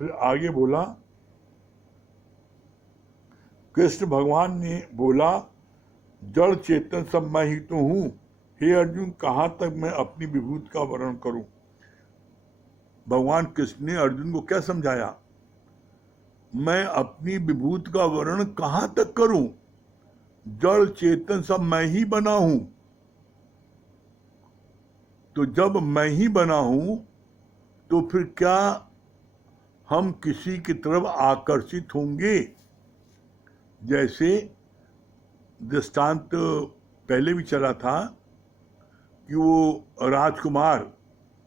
फिर आगे बोला, कृष्ण भगवान ने बोला, जड़ चेतन सब मैं ही तो हूं। हे अर्जुन, कहां तक मैं अपनी विभूति का वर्णन करूं। भगवान कृष्ण ने अर्जुन को क्या समझाया, मैं अपनी विभूति का वर्णन कहां तक करूं, जड़ चेतन सब मैं ही बना हूं। तो जब मैं ही बना हूं तो फिर क्या हम किसी की तरफ आकर्षित होंगे। जैसे दृष्टांत पहले भी चला था कि वो राजकुमार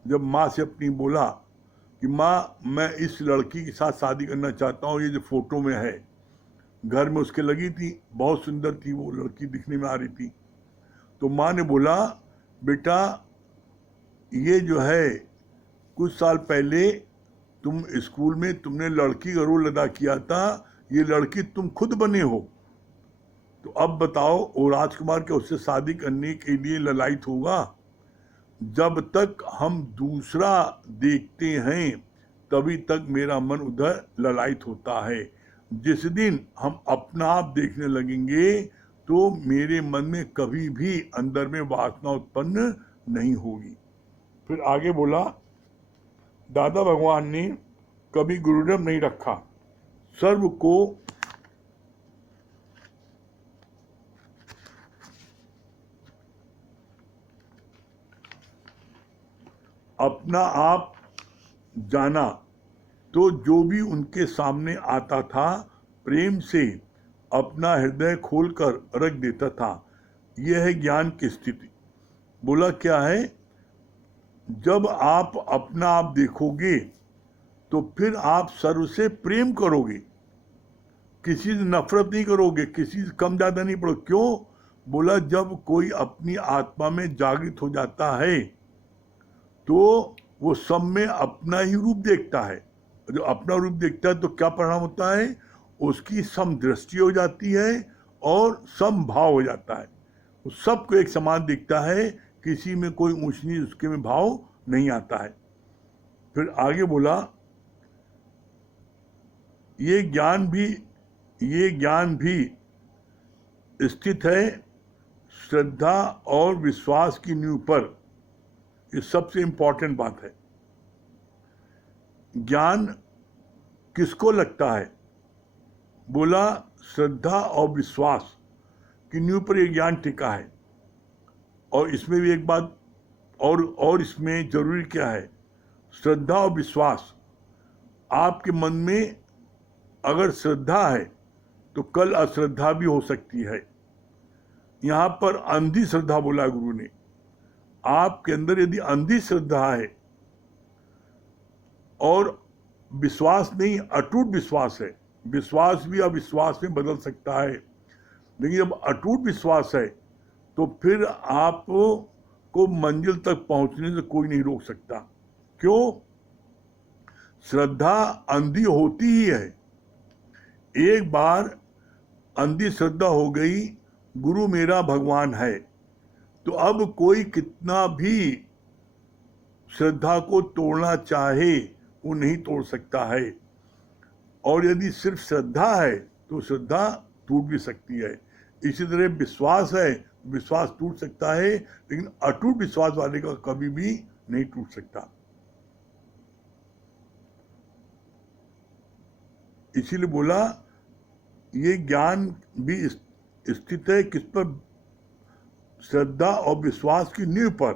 जब माँ से अपनी बोला कि माँ, मैं इस लड़की के साथ शादी करना चाहता हूँ, ये जो फोटो में है, घर में उसके लगी थी, बहुत सुंदर थी वो लड़की, दिखने में आ रही थी। तो माँ ने बोला, बेटा ये जो है कुछ साल पहले तुम स्कूल में तुमने लड़की का रोल अदा किया था, ये लड़की तुम खुद बने हो। तो अब बताओ वो राजकुमार के उससे शादी करने के लिए ललायत होगा। जब तक हम दूसरा देखते हैं तभी तक मेरा मन उधर ललायत होता है। जिस दिन हम अपना आप देखने लगेंगे तो मेरे मन में कभी भी अंदर में वासना उत्पन्न नहीं होगी। फिर आगे बोला, दादा भगवान ने कभी गुरुनाम नहीं रखा, सर्व को अपना आप जाना। तो जो भी उनके सामने आता था प्रेम से अपना हृदय खोलकर रख देता था। यह है ज्ञान की स्थिति। बोला क्या है, जब आप अपना आप देखोगे तो फिर आप सर्व से प्रेम करोगे, किसी से नफरत नहीं करोगे, किसी से कम ज्यादा नहीं पड़ो। क्यों? बोला, जब कोई अपनी आत्मा में जागृत हो जाता है तो वो सब में अपना ही रूप देखता है। जो अपना रूप देखता है तो क्या परिणाम होता है, उसकी समदृष्टि हो जाती है और समभाव हो जाता है। वो सबको एक समान दिखता है, किसी में कोई ऊंच नीच उसके में भाव नहीं आता है। फिर आगे बोला, ये ज्ञान भी स्थित है श्रद्धा और विश्वास की नींव पर। ये सबसे इंपॉर्टेंट बात है। ज्ञान किसको लगता है? बोला, श्रद्धा और विश्वास की नींव पर यह ज्ञान टिका है। और इसमें भी एक बात और इसमें जरूरी क्या है, श्रद्धा और विश्वास। आपके मन में अगर श्रद्धा है तो कल अश्रद्धा भी हो सकती है। यहां पर अंधी श्रद्धा बोला गुरु ने। आपके अंदर यदि अंधी श्रद्धा है और विश्वास नहीं, अटूट विश्वास है, विश्वास भी अविश्वास में बदल सकता है, लेकिन जब अटूट विश्वास है तो फिर आप को मंजिल तक पहुंचने से कोई नहीं रोक सकता। क्यों? श्रद्धा अंधी होती ही है। एक बार अंधी श्रद्धा हो गई, गुरु मेरा भगवान है, तो अब कोई कितना भी श्रद्धा को तोड़ना चाहे वो नहीं तोड़ सकता है। और यदि सिर्फ श्रद्धा है तो श्रद्धा टूट भी सकती है। इसी तरह विश्वास है, विश्वास टूट सकता है, लेकिन अटूट विश्वास वाले का कभी भी नहीं टूट सकता। इसीलिए बोला, ये ज्ञान भी स्थित है किस पर? श्रद्धा और विश्वास की नींव पर।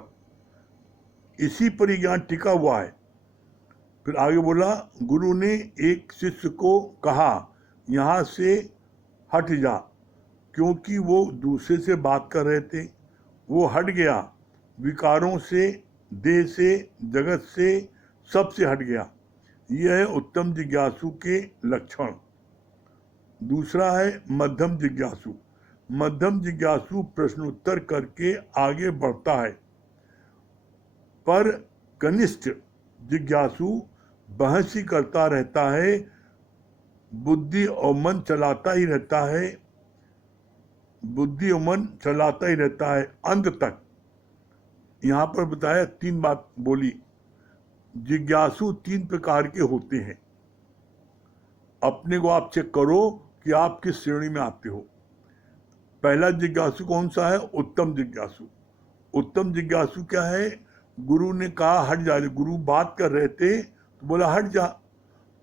इसी पर ये ज्ञान टिका हुआ है। फिर आगे बोला, गुरु ने एक शिष्य को कहा, यहां से हट जा, क्योंकि वो दूसरे से बात कर रहे थे। वो हट गया, विकारों से, देह से, जगत से, सबसे हट गया। यह है उत्तम जिज्ञासु के लक्षण। दूसरा है मध्यम जिज्ञासु। मध्यम जिज्ञासु प्रश्नोत्तर करके आगे बढ़ता है, पर कनिष्ठ जिज्ञासु बहस ही करता रहता है, बुद्धि और मन चलाता ही रहता है, बुद्धि और मन चलाता ही रहता है अंत तक। यहां पर बताया, तीन बात बोली। जिज्ञासु तीन प्रकार के होते हैं। अपने को आप चेक करो कि आप किस श्रेणी में आते हो। पहला जिज्ञासु कौन सा है? उत्तम जिज्ञासु। उत्तम जिज्ञासु क्या है? गुरु ने कहा हट जा, गुरु बात कर रहे थे तो बोला हट जा,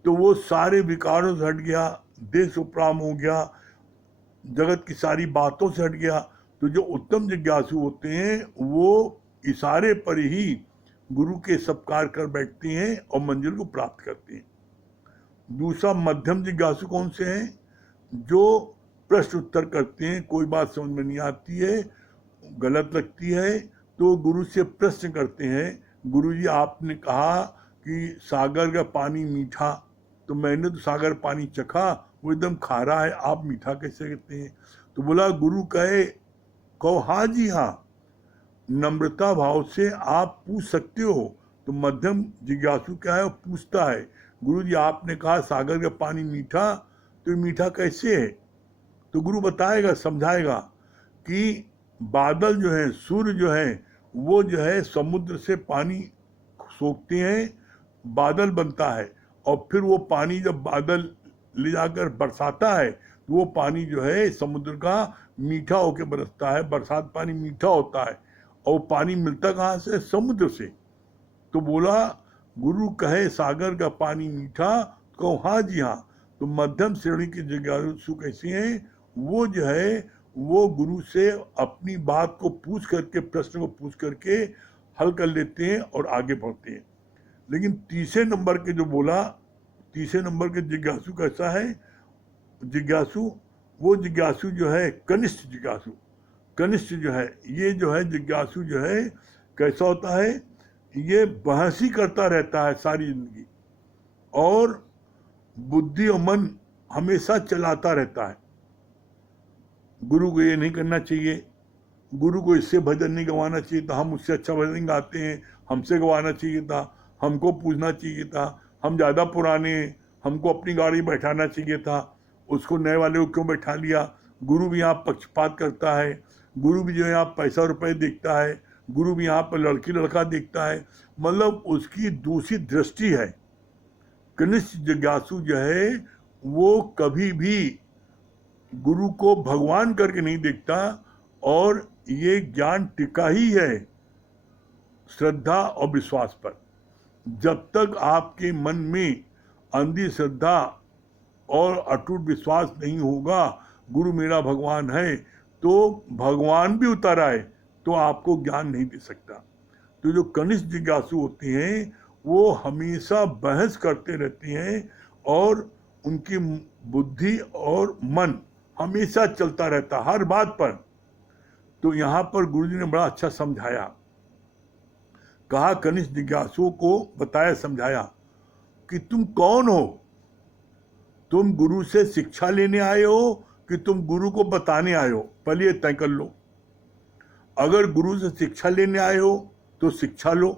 तो वो सारे विकारों से हट गया, देश उपराम हो गया, जगत की सारी बातों से हट गया। तो जो उत्तम जिज्ञासु होते हैं वो इशारे पर ही गुरु के सत्कार कर बैठते हैं और मंजिल को प्राप्त करते हैं। दूसरा मध्यम जिज्ञासु कौन से हैं? जो प्रश्न उत्तर करते हैं, कोई बात समझ में नहीं आती है, गलत लगती है, तो गुरु से प्रश्न करते हैं, गुरुजी आपने कहा कि सागर का पानी मीठा, तो मैंने तो सागर पानी चखा, वो एकदम खारा है, आप मीठा कैसे कहते हैं? तो बोला गुरु कहो हाँ जी हाँ, नम्रता भाव से आप पूछ सकते हो। तो मध्यम जिज्ञासु क्या है? वो पूछता है, गुरुजी आपने कहा सागर का पानी मीठा, तो ये मीठा कैसे है? तो गुरु बताएगा, समझाएगा कि बादल जो है, सूर्य जो है, वो जो है समुद्र से पानी सोखते हैं, बादल बनता है, और फिर वो पानी जब बादल ले जाकर बरसाता है तो वो पानी जो है समुद्र का मीठा होकर बरसता है, बरसात पानी मीठा होता है, और वो पानी मिलता कहाँ से? समुद्र से। तो बोला गुरु कहे सागर का पानी मीठा, तो कहो हाँ जी हाँ। तो मध्यम श्रेणी के जिज्ञासु कैसे हैं? वो जो है वो गुरु से अपनी बात को पूछ करके, प्रश्न को पूछ करके हल कर लेते हैं और आगे बढ़ते हैं। लेकिन तीसरे नंबर के जो बोला, तीसरे नंबर के जिज्ञासु कैसा है? जिज्ञासु, वो जिज्ञासु जो है कनिष्ठ जिज्ञासु। कनिष्ठ जो है, ये जो है जिज्ञासु जो है कैसा होता है? ये बहस ही करता रहता है सारी जिंदगी, और बुद्धि और मन हमेशा चलाता रहता है। गुरु को ये नहीं करना चाहिए, गुरु को इससे भजन नहीं गवाना चाहिए था, हम उससे अच्छा भजन गाते हैं, हमसे गवाना चाहिए था, हमको पूछना चाहिए था, हम ज़्यादा पुराने हैं, हमको अपनी गाड़ी बैठाना चाहिए था, उसको नए वाले को क्यों बैठा लिया? गुरु भी यहाँ पक्षपात करता है, गुरु भी जो है यहाँ पैसा रुपए देखता है, गुरु भी यहाँ पर लड़की लड़का देखता है, मतलब उसकी दूसरी दृष्टि है। कनिष्ठ जिज्ञासु जो है वो कभी भी गुरु को भगवान करके नहीं देखता, और ये ज्ञान टिका ही है श्रद्धा और विश्वास पर। जब तक आपके मन में अंधी श्रद्धा और अटूट विश्वास नहीं होगा गुरु मेरा भगवान है, तो भगवान भी उतर आए तो आपको ज्ञान नहीं दे सकता। तो जो कनिष्ठ जिज्ञासु होते हैं वो हमेशा बहस करते रहते हैं, और उनकी बुद्धि और मन हमेशा चलता रहता हर बात पर। तो यहाँ पर गुरुजी ने बड़ा अच्छा समझाया, कहा कनिष्ठ जिज्ञासुओं को बताया, समझाया कि तुम कौन हो? तुम गुरु से शिक्षा लेने आए हो कि तुम गुरु को बताने आए हो? पहले ये तय कर लो। अगर गुरु से शिक्षा लेने आए हो तो शिक्षा लो।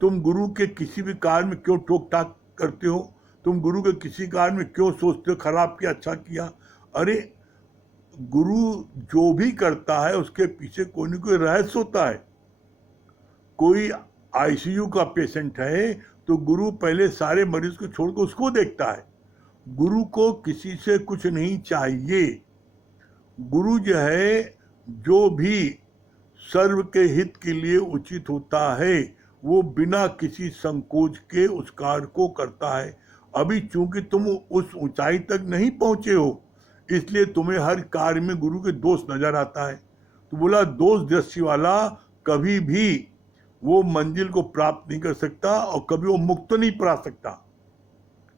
तुम गुरु के किसी भी कार्य में क्यों टोक टाक करते हो? तुम गुरु के किसी कार्य में क्यों सोचते हो खराब किया अच्छा किया? अरे गुरु जो भी करता है उसके पीछे कोई न कोई रहस्य होता है। कोई आईसीयू का पेशेंट है तो गुरु पहले सारे मरीज को छोड़कर उसको देखता है। गुरु को किसी से कुछ नहीं चाहिए। गुरु जो है जो भी सर्व के हित के लिए उचित होता है वो बिना किसी संकोच के उस कार्य को करता है। अभी चूंकि तुम उस ऊंचाई तक नहीं पहुंचे हो इसलिए तुम्हें हर कार्य में गुरु के दोष नजर आता है। तो बोला दोष दृष्टि वाला कभी भी वो मंजिल को प्राप्त नहीं कर सकता और कभी वो मुक्त नहीं पा सकता।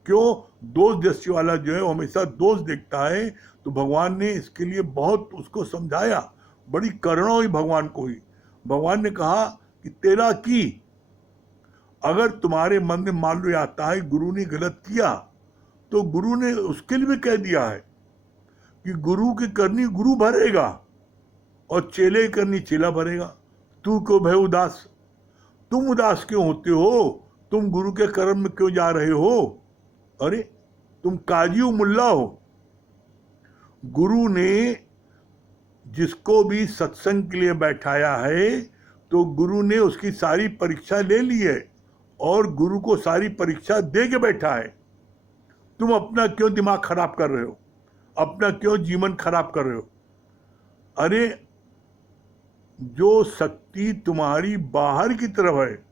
क्यों? दोष दृष्टि वाला जो है वो हमेशा दोष देखता है। तो भगवान ने इसके लिए बहुत उसको समझाया, बड़ी करुणा हुई भगवान को ही। भगवान ने कहा कि तेरा की अगर तुम्हारे मन में मान लो आता है गुरु ने गलत किया तो गुरु ने उसके लिए भी कह दिया है कि गुरु की करनी गुरु भरेगा और चेले की करनी चेला भरेगा। तू क्यों भय उदास? तुम उदास क्यों होते हो? तुम गुरु के कर्म में क्यों जा रहे हो? अरे तुम काजी मुल्ला हो। गुरु ने जिसको भी सत्संग के लिए बैठाया है तो गुरु ने उसकी सारी परीक्षा ले ली है और गुरु को सारी परीक्षा दे के बैठा है। तुम अपना क्यों दिमाग खराब कर रहे हो, अपना क्यों जीवन खराब कर रहे हो? अरे जो शक्ति तुम्हारी बाहर की तरफ है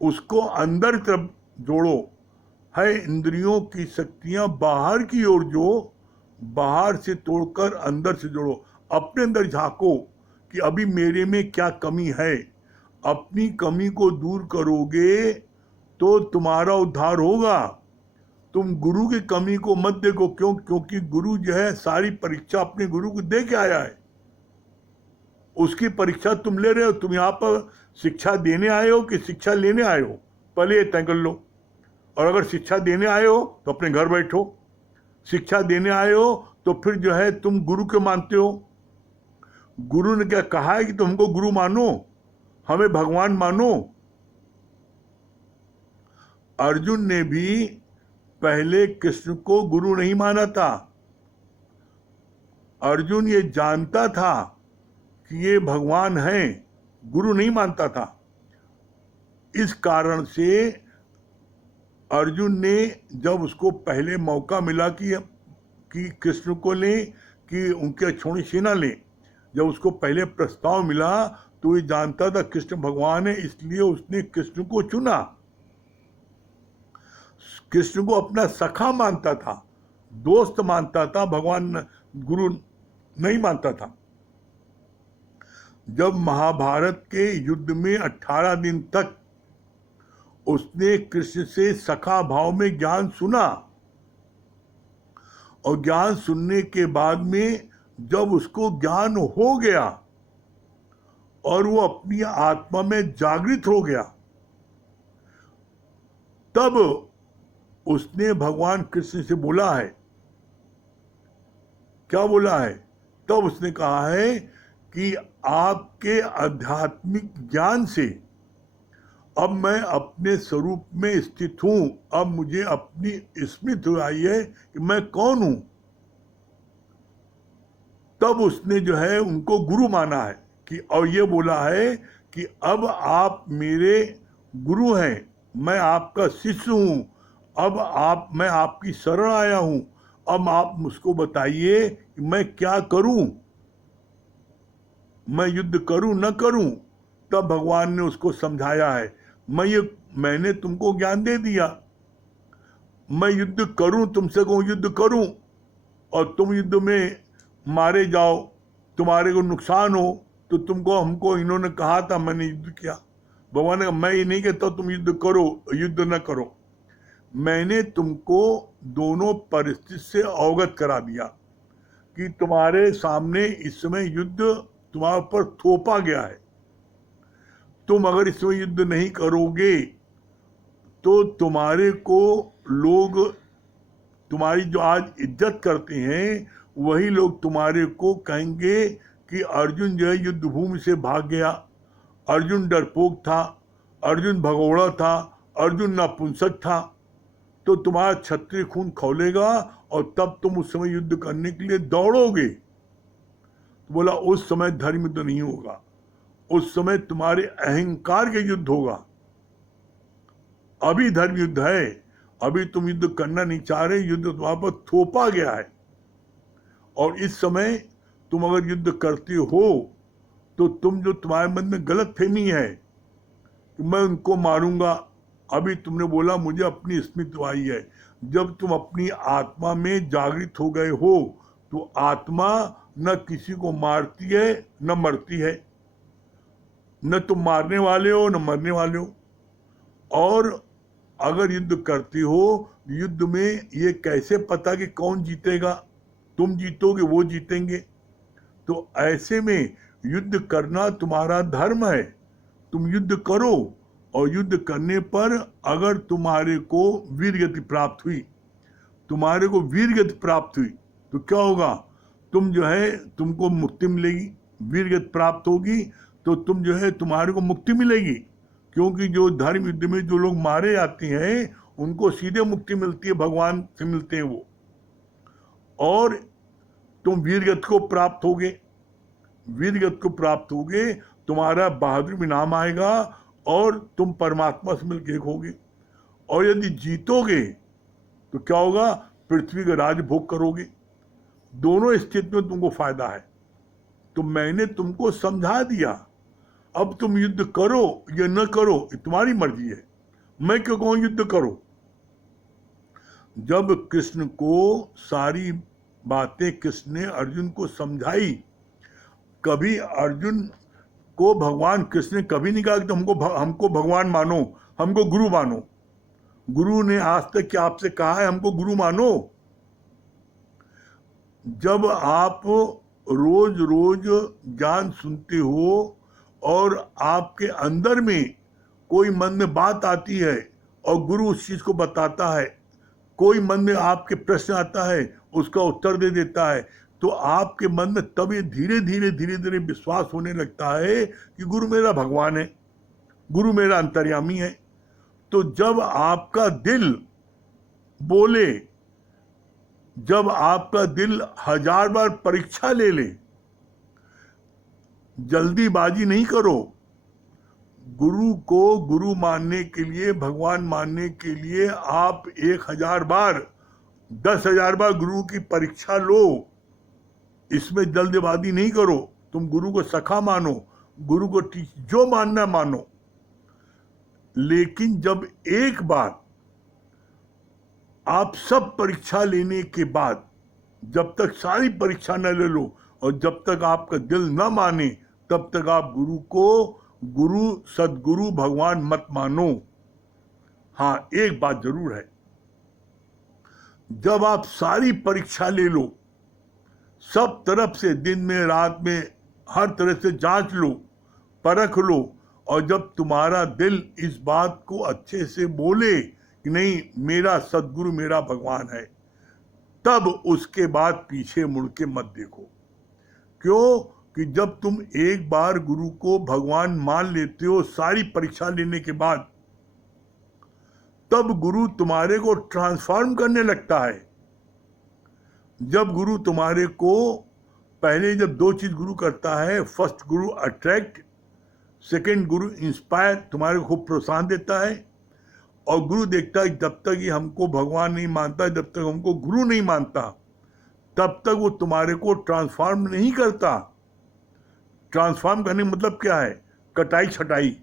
उसको अंदर की तरफ जोड़ो। है इंद्रियों की शक्तियां बाहर की ओर, जो बाहर से तोड़कर अंदर से जोड़ो। अपने अंदर झांको कि अभी मेरे में क्या कमी है। अपनी कमी को दूर करोगे तो तुम्हारा उद्धार होगा। तुम गुरु की कमी को मत देखो, क्योंकि गुरु जो है सारी परीक्षा अपने गुरु को दे के आया है। उसकी परीक्षा तुम ले रहे हो। तुम यहाँ पर शिक्षा देने आए हो कि शिक्षा लेने आए हो, पहले ये तय कर लो। और अगर शिक्षा देने आए हो तो अपने घर बैठो। शिक्षा देने आए हो तो फिर जो है तुम गुरु के मानते हो। गुरु ने क्या कहा है कि तुम हमको गुरु मानो, हमें भगवान मानो। अर्जुन ने भी पहले कृष्ण को गुरु नहीं माना था। अर्जुन ये जानता था कि ये भगवान हैं, गुरु नहीं मानता था। इस कारण से अर्जुन ने जब उसको पहले मौका मिला कि कृष्ण को ले, कि उनके छोड़ी सेना ले, जब उसको पहले प्रस्ताव मिला तो ये जानता था कृष्ण भगवान है, इसलिए उसने कृष्ण को चुना। कृष्ण को अपना सखा मानता था, दोस्त मानता था, भगवान गुरु नहीं मानता था। जब महाभारत के युद्ध में 18 दिन तक उसने कृष्ण से सखा भाव में ज्ञान सुना, और ज्ञान सुनने के बाद में जब उसको ज्ञान हो गया और वो अपनी आत्मा में जागृत हो गया, तब उसने भगवान कृष्ण से बोला है, क्या बोला है? तब उसने कहा है कि आपके आध्यात्मिक ज्ञान से अब मैं अपने स्वरूप में स्थित हूं। अब मुझे अपनी स्मृति आई है कि मैं कौन हूं। तब उसने जो है उनको गुरु माना है कि, और ये बोला है कि अब आप मेरे गुरु हैं, मैं आपका शिष्य हूं। अब मैं आपकी शरण आया हूं। अब आप मुझको बताइए कि मैं क्या करूं, मैं युद्ध करूं न करूं। तब भगवान ने उसको समझाया है, मैंने तुमको ज्ञान दे दिया, मैं युद्ध करूं, तुमसे कहूं युद्ध करूं और तुम युद्ध में मारे जाओ, तुम्हारे को नुकसान हो, तो तुमको हमको इन्होंने कहा था, मैंने युद्ध किया। भगवान ने कहा मैं ये नहीं कहता तुम युद्ध करो, युद्ध न करो। मैंने तुमको दोनों परिस्थिति से अवगत करा दिया कि तुम्हारे सामने इस समय युद्ध तुम्हारे ऊपर थोपा गया है। तुम अगर इसमें युद्ध नहीं करोगे तो तुम्हारे को लोग, तुम्हारी जो आज इज्जत करते हैं, वही लोग तुम्हारे को कहेंगे कि अर्जुन जो है युद्ध भूमि से भाग गया, अर्जुन डरपोक था, अर्जुन भगोड़ा था, अर्जुन नपुंसक था। तो तुम्हारा क्षत्रिय खून खौलेगा और तब तुम उस समय युद्ध करने के लिए दौड़ोगे। तो बोला उस समय धर्म युद्ध नहीं होगा, उस समय तुम्हारे अहंकार के युद्ध होगा। अभी धर्म युद्ध है, अभी तुम युद्ध करना नहीं चाह रहे, युद्ध तुम्हारे पर थोपा गया है। और इस समय तुम अगर युद्ध करते हो तो तुम जो तुम्हारे मन में गलत फहमी है कि मैं उनको मारूंगा, अभी तुमने बोला मुझे अपनी स्मृति आई है। जब तुम अपनी आत्मा में जागृत हो गए हो तो आत्मा न किसी को मारती है न मरती है, न तुम मारने वाले हो न मरने वाले हो। और अगर युद्ध करते हो, युद्ध में ये कैसे पता कि कौन जीतेगा? तुम जीतोगे वो जीतेंगे। तो ऐसे में युद्ध करना तुम्हारा धर्म है, तुम युद्ध करो। और युद्ध करने पर अगर तुम्हारे को वीरगति प्राप्त हुई, तुम्हारे को वीरगति प्राप्त हुई तो क्या होगा? तुम जो है तुमको मुक्ति मिलेगी, वीरगति प्राप्त होगी तो तुम जो है तुम्हारे को मुक्ति मिलेगी। क्योंकि जो धर्म युद्ध में जो लोग मारे जाते हैं उनको सीधे मुक्ति मिलती है, भगवान से मिलते हैं वो। और तुम वीरगति को प्राप्त होगे, वीरगति को प्राप्त होगे, तुम्हारा बहादुर भी नाम आएगा और तुम परमात्मा से मिलकर एक होगे। और यदि जीतोगे तो क्या होगा, पृथ्वी का राज भोग करोगे। दोनों स्थिति में तुमको फायदा है। तो मैंने तुमको समझा दिया, अब तुम युद्ध करो या न करो ये तुम्हारी मर्जी है। मैं क्यों कहूं युद्ध करो। जब कृष्ण को सारी बातें कृष्ण ने अर्जुन को समझाई, कभी अर्जुन को भगवान कृष्ण ने कभी नहीं कहा कि हमको भगवान मानो, हमको गुरु मानो। गुरु ने आज तक क्या आपसे कहा है हमको गुरु मानो? जब आप रोज रोज ज्ञान सुनते हो और आपके अंदर में कोई मन में बात आती है और गुरु उस चीज को बताता है, कोई मन में आपके प्रश्न आता है उसका उत्तर दे देता है, तो आपके मन में तब ये धीरे धीरे विश्वास होने लगता है कि गुरु मेरा भगवान है, गुरु मेरा अंतर्यामी है। तो जब आपका दिल बोले, जब आपका दिल 1000 बार परीक्षा ले ले, जल्दीबाजी नहीं करो। गुरु को गुरु मानने के लिए, भगवान मानने के लिए आप 1000 बार, 10,000 बार गुरु की परीक्षा लो। इसमें जल्दबाजी नहीं करो। तुम गुरु को सखा मानो, गुरु को जो मानना मानो, लेकिन जब एक बार आप सब परीक्षा लेने के बाद, जब तक सारी परीक्षा न ले लो और जब तक आपका दिल न माने, तब तक आप गुरु को गुरु, सदगुरु, भगवान मत मानो। हाँ, एक बात जरूर है, जब आप सारी परीक्षा ले लो, सब तरफ से, दिन में रात में, हर तरह से जांच लो, परख लो, और जब तुम्हारा दिल इस बात को अच्छे से बोले कि नहीं मेरा सदगुरु मेरा भगवान है, तब उसके बाद पीछे मुड़ के मत देखो। क्यों कि जब तुम एक बार गुरु को भगवान मान लेते हो सारी परीक्षा लेने के बाद, तब गुरु तुम्हारे को ट्रांसफॉर्म करने लगता है। जब गुरु तुम्हारे को, पहले जब दो चीज गुरु करता है, फर्स्ट गुरु अट्रैक्ट, सेकंड गुरु इंस्पायर, तुम्हारे को खूब प्रोत्साहन देता है। और गुरु देखता है जब तक ये हमको भगवान नहीं मानता, जब तक हमको गुरु नहीं मानता, तब तक वो तुम्हारे को ट्रांसफॉर्म नहीं करता। ट्रांसफॉर्म करने का मतलब क्या है? कटाई छटाई,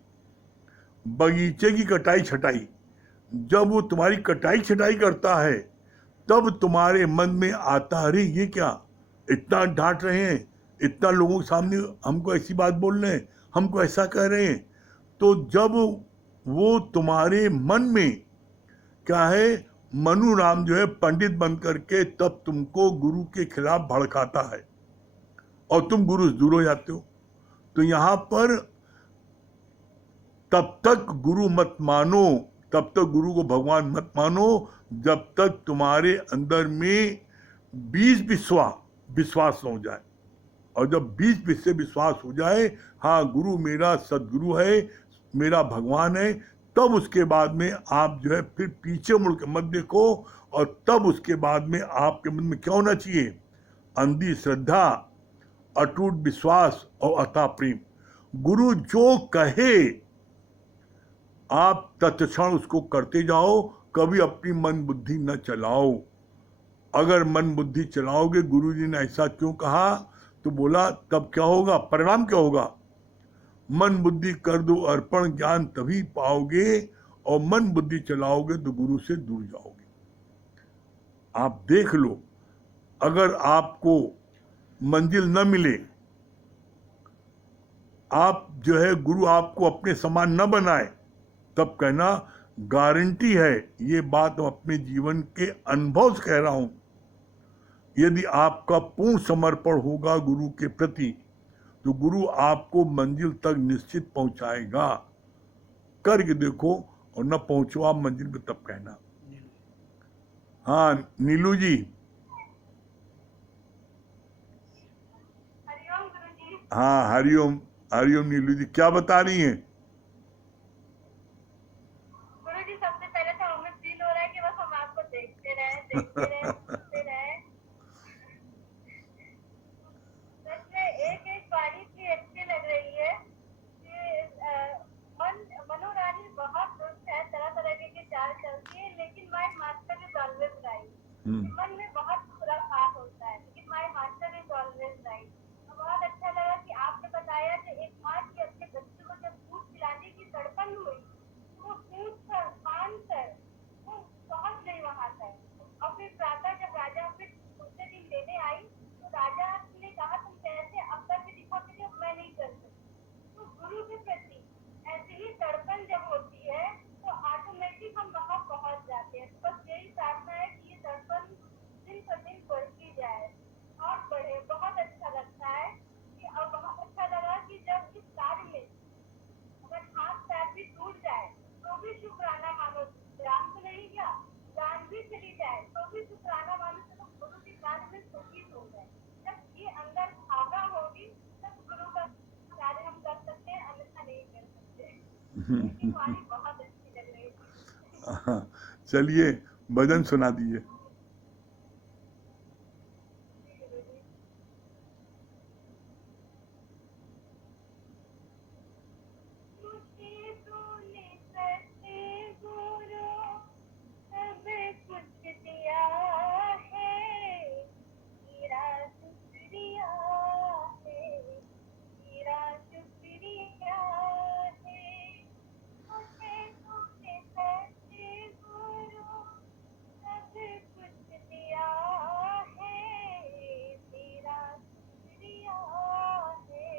बगीचे की कटाई छटाई। जब वो तुम्हारी कटाई छटाई करता है, तब तुम्हारे मन में आता, अरे ये क्या, इतना डांट रहे हैं, इतना लोगों के सामने हमको ऐसी बात बोल रहे हैं, हमको ऐसा कह रहे हैं। तो जब वो तुम्हारे मन में क्या है, मनु राम जो है पंडित बन करके तब तुमको गुरु के खिलाफ भड़काता है और तुम गुरु से दूर हो जाते हो। तो यहां पर तब तक गुरु मत मानो, तब तक गुरु को भगवान मत मानो, जब तक तुम्हारे अंदर में 20 विश्वास न हो जाए। और जब 20 से विश्वास हो जाए, हाँ गुरु मेरा सदगुरु है, मेरा भगवान है, तब उसके बाद में आप जो है फिर पीछे मुड़ के मत देखो। और तब उसके बाद में आपके मन में क्या होना चाहिए? अंधी श्रद्धा, अटूट विश्वास और अथाह प्रेम। गुरु जो कहे आप तत्क्षण उसको करते जाओ, कभी अपनी मन बुद्धि न चलाओ। अगर मन बुद्धि चलाओगे, गुरु जी ने ऐसा क्यों कहा, तो बोला तब क्या होगा, परिणाम क्या होगा? मन बुद्धि कर दो अर्पण, ज्ञान तभी पाओगे। और मन बुद्धि चलाओगे तो गुरु से दूर जाओगे। आप देख लो, अगर आपको मंजिल न मिले, आप जो है गुरु आपको अपने समान न बनाए, तब कहना गारंटी है, ये बात मैं अपने जीवन के अनुभव से कह रहा हूं, यदि आपका पूर्ण समर्पण होगा गुरु के प्रति, तो गुरु आपको मंजिल तक निश्चित पहुंचाएगा। करके देखो, और न पहुंचो आप मंजिल पे तब कहना। हाँ नीलू जी। हरिओम गुरुजी। हाँ हरिओम, हरिओम नीलू जी, क्या बता रही हैं? गुरुजी सबसे पहले तो हमें फील हो रहा है कि बस हम आपको देखते रहे, सुनते रहे। सच में एक एक बारी की अच्छी लग रही है कि मनु रानी बहुत दुष्ट है, तरह तरह के चाल चलती है, लेकिन माई माता के तालमेल मन में बहुत खुराफात होता है, लेकिन my master is always right. बहुत अच्छा लगा कि आपने बताया कि एक माँ की अपने बच्चे को जब दूध पिलाने की तड़पन हुई, तो वो पूछ कर मान कर वो पहुंच गई वहां तक। और फिर प्रातः जब राजा फिर दूसरे दिन लेने आई, तो राजा ने कहा तुम कैसे अब करके दिखाओ, कि मैं नहीं कर सकती। तो गुरु के प्रति ऐसी ही तड़पन जब होती है तो ऑटोमेटिक हम वहां पहुंच जाते हैं। तो बस यही प्रार्थना है कि ये तड़पन दिन पर दिन बढ़ती जाए और बढ़े। बहुत अच्छा लगता है कि अब बहुत अच्छा लगा कि जब इस कार्य में अगर हाथ पैर भी टूट जाए तो भी शुक्राना मानो। जान तो नहीं गया, जान भी चली जाए तो भी शुक्राना मानो, चलो गुरु के कार्य में शहीद हो गए। जब ये अंदर भावना होगी तब गुरु का कार्य हम कर सकते हैं, अन्यथा नहीं कर सकते। लेकिन वाणी बहुत अच्छी लग रही थी। चलिए भजन सुना दीजिए। मुझे तूने सच्चे गुरु सब कुछ दिया है, तेरा शुक्रिया है, तेरा शुक्रिया है। मुझे तूने सच्चे गुरु सब कुछ दिया है, तेरा शुक्रिया है,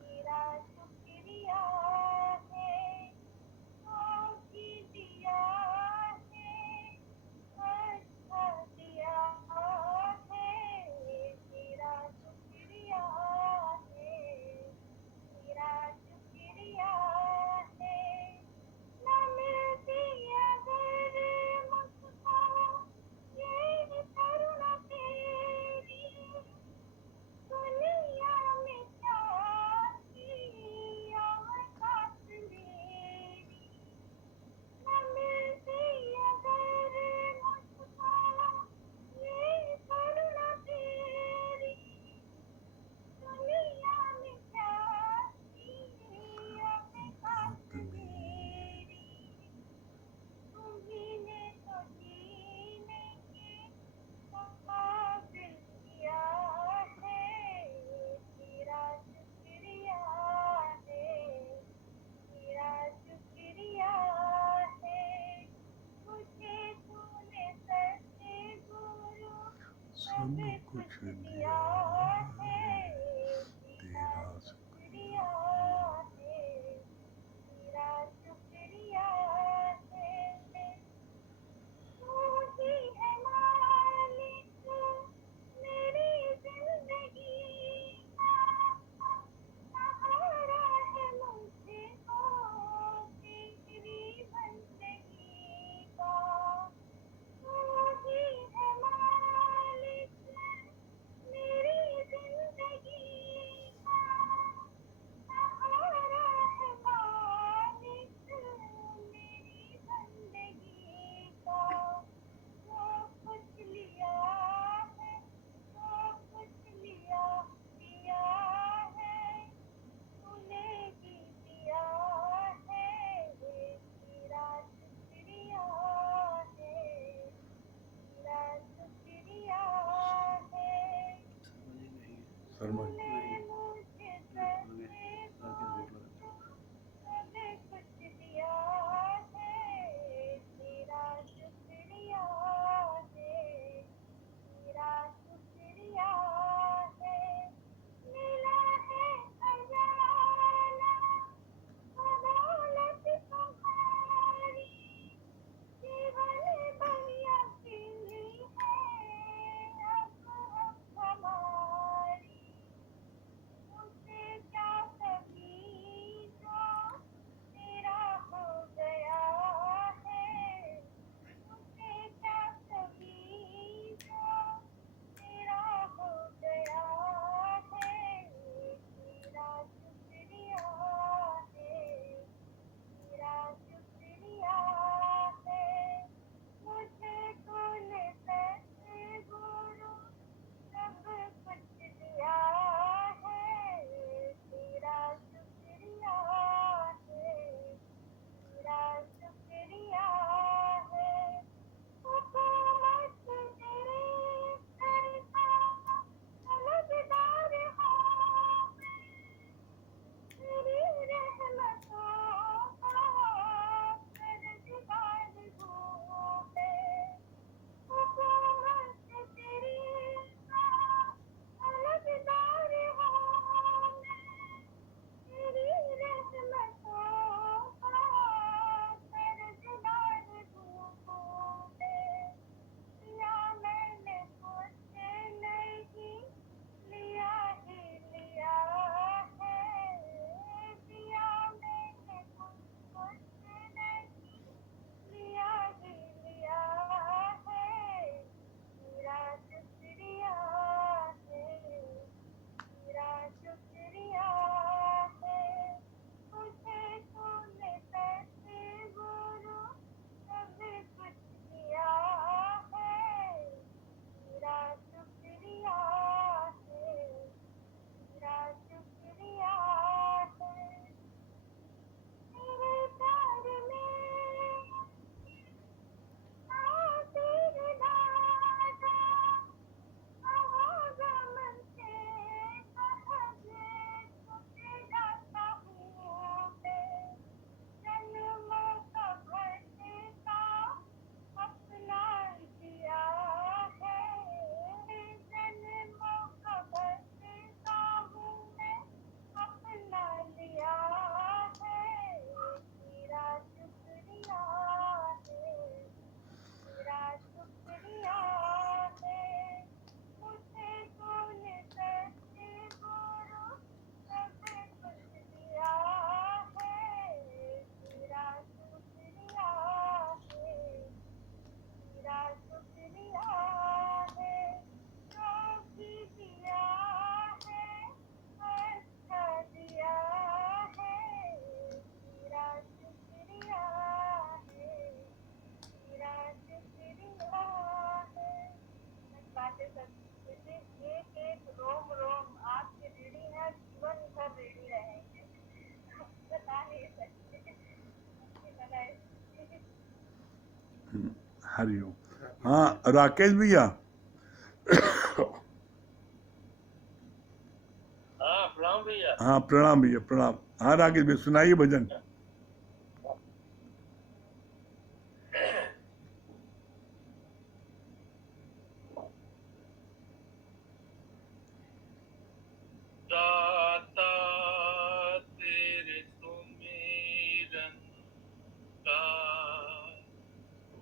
तेरा शुक्रिया है। भी दिया है, अच्छा दिया है, तेरा शुक्रिया है, तेरा शुक्रिया है। न मिलती अगर मुझको ये करुणा तेरी, दुनिया में क्या थी औकात मेरी। न मिलती अगर मुझको ये करुणा तेरी, दुनिया में क्या थी औकात मेरी। तुम्ही ने तो जीने के काबिल किया है, तेरा शुक्रिया है, तेरा शुक्रिया है। मुझे तूने सच्चे गुरु सब कुछ दिया है, तेरा शुक्रिया है, तेरा शुक्रिया है। तू ही है मालिक मेरी जिंदगी का, सहारा है मुझको तेरी बंदगी का। तू ही है मालिक मेरी जिंदगी का, सहारा है मालिक मेरी बंदगी का। जो कुछ लिया है, जो कुछ दिया है, तूने ही दिया है, तेरा शुक्रिया है, तेरा शुक्रिया है। शर्मा तूने मुझे सच्चे गुरु सब कुछ दिया है, तेरा शुक्रिया है, तेरा शुक्रिया है। मिला है खजाना दौलत तुम्हारी, जीवन भैया खिली है अब हमारी। हरिओम। हाँ राकेश भैया, हाँ प्रणाम भैया। हाँ प्रणाम भैया प्रणाम। हाँ राकेश भैया सुनाइए भजन। दाता तेरे सुमिरन का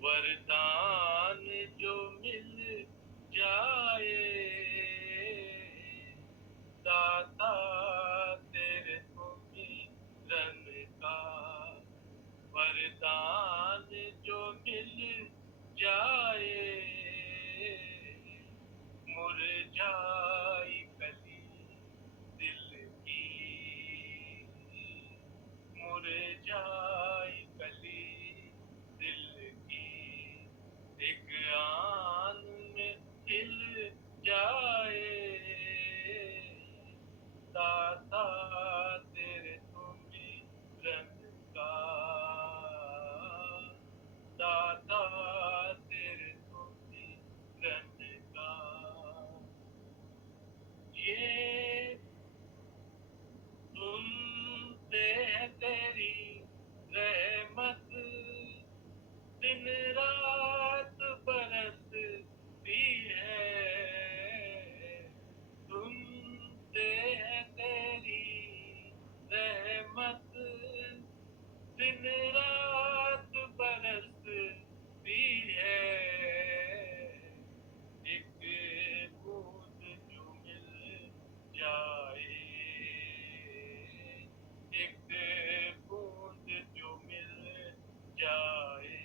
वरदान जो मिल जाए, दाता तेरे सुमिरन का वरदान जो मिल जाए, मुरझाई कली दिल की, मुरझाई कली दिल की, एक आन में खिल जाए, दाता तेरे सुमिरन का, दाता तेरे सुमिरन का। ये सुनते हैं तेरी रहमत, दिन रात बरसती है, सुनते हैं तेरी रहमत, दिन रात बरसती है, एक बूंद जो मिल जाए, एक बूंद जो मिल जाए,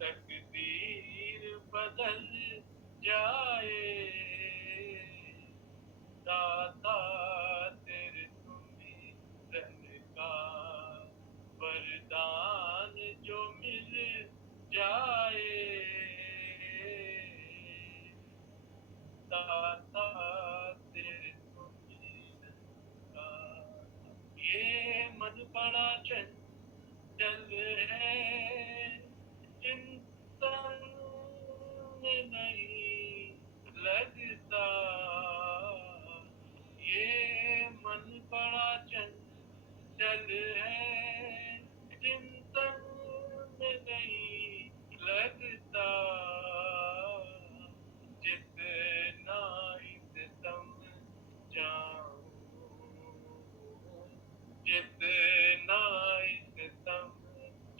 तकदीर बदल जाए, दाता तेरे सुमिरन का वरदान जो मिल जाए, दाता तेरे सुमिरन का। ये मन बड़ा चंचल है, चिंतन में नहीं लगता, ये मन बड़ा चंचल है, चिंतन में नहीं लगता, जितना इतम जाऊं, जितना इतम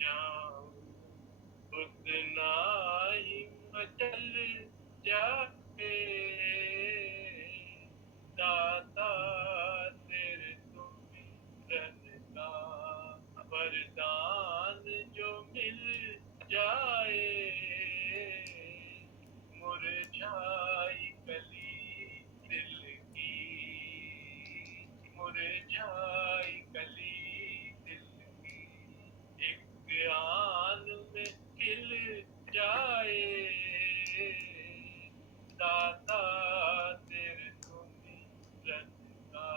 जाऊं, उतना ही मचल जाए, दाता तेरे सुमिरन का वरदान जो मिल जाए, मुरझाई कली दिल की, मुरझाई कली दिल की, एक आन में खिल जाए, दाता तेरे सुमिरन का,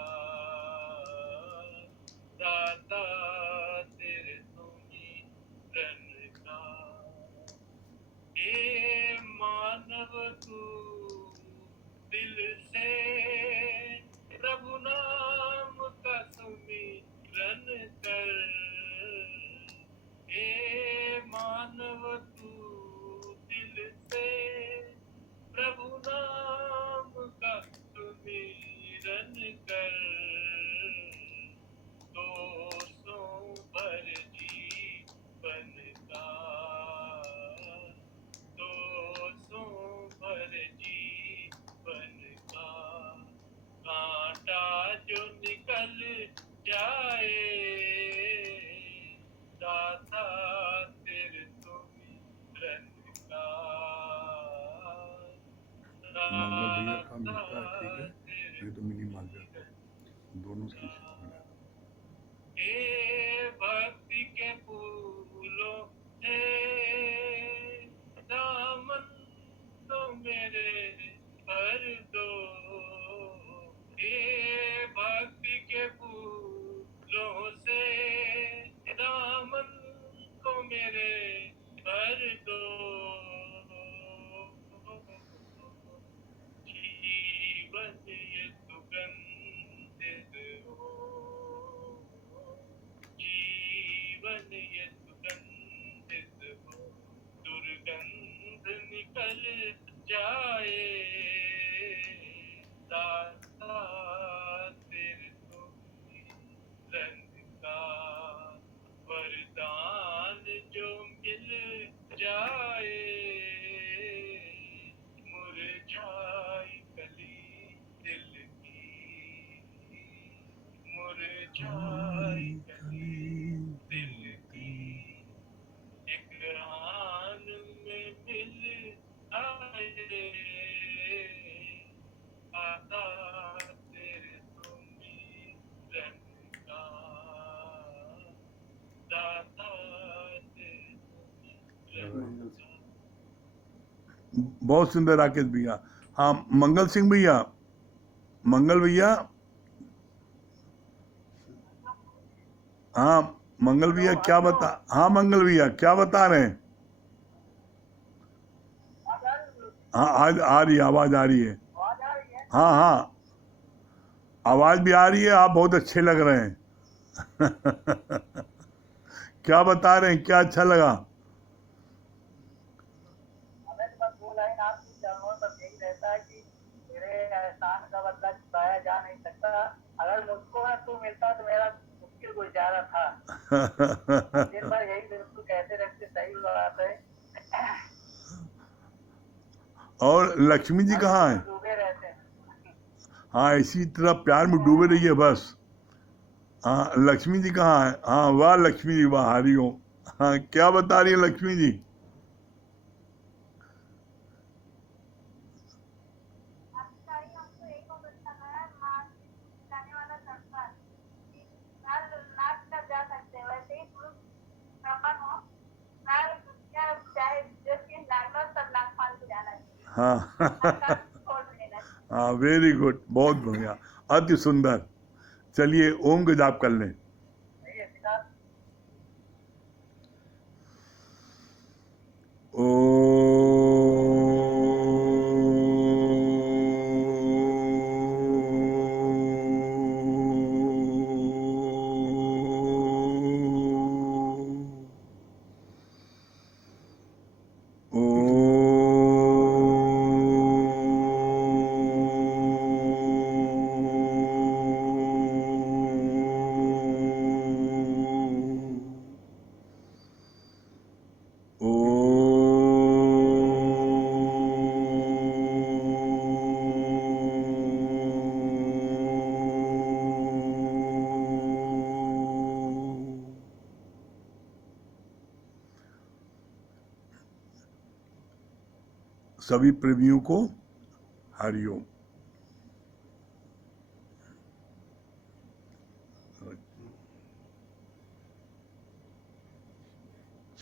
दाता तेरे सुमिरन का। हे मानव तू दिल से प्रभु नाम का सुमिरन कर, हे मानव तू दिल से प्रभु नाम का सुमिरन कर, दोषों भर जीवन का, दोषों भर जीवन का, कांटा जो निकल जाए, दाता तेरे सुमिरन का, मंगल भैया का मिलता है ठीक है, ये तो मिनी मांझा दोनों की मिला। हे भक्ति के फूलों से दामन तो मेरे भर दो, हे भक्ति के फूलों से दामन को मेरे भर दो, मिल जाए दाता तेरे तो रंग का वरदान जो मिल जाए मुरझाई कली दिल की मुरझाई कली दिल की एक रान में मिल आए आता तेरे तो रंग का दाता तेरे तो रंग का बहुत सुंदर राकेश भैया। हाँ मंगल सिंह भैया, मंगल भैया, हाँ मंगल भैया क्या बता, हाँ मंगल भैया क्या बता रहे हैं? हाँ आज आ रही है, आवाज आ रही है। हाँ हाँ आवाज भी आ रही है, आप बहुत अच्छे लग रहे हैं। क्या बता रहे हैं, क्या अच्छा लगा? हमें तो बस वो लाइन आपकी चरणों पर यही रहता है कि मेरे एहसान का बदला चुकाया जा नहीं सकता। अगर मुझको ना तू मिलता तो मेरा मुश्किल गुजारा था। दिन भर यही बिल्कुल कहते रहते, सही बात है। और लक्ष्मी जी कहाँ है? डूबे रहते हैं। हाँ इसी तरह प्यार में डूबे रहिए बस। हाँ लक्ष्मी जी कहाँ है? हाँ वाह लक्ष्मी जी वाह, हरी ओम। हाँ क्या बता रही है लक्ष्मी जी? अच्छा ही हमको एक और बताना है, माँ जाने वाला लड़का कि नाल नाच कर जा सकते हैं, वैसे ही पुरुष ब्राह्मण हो नाल क्या चाहे जो कि नॉर्मल सब नाक फाल के जाना चाहिए, हाँ काम छोड़ देना चाहिए। हाँ वेरी गुड, बहुत बढ़िया, अति सुंदर। चलिए ओम का जाप कर लें। सही है पिता। सभी प्रेमियों को हरिओम।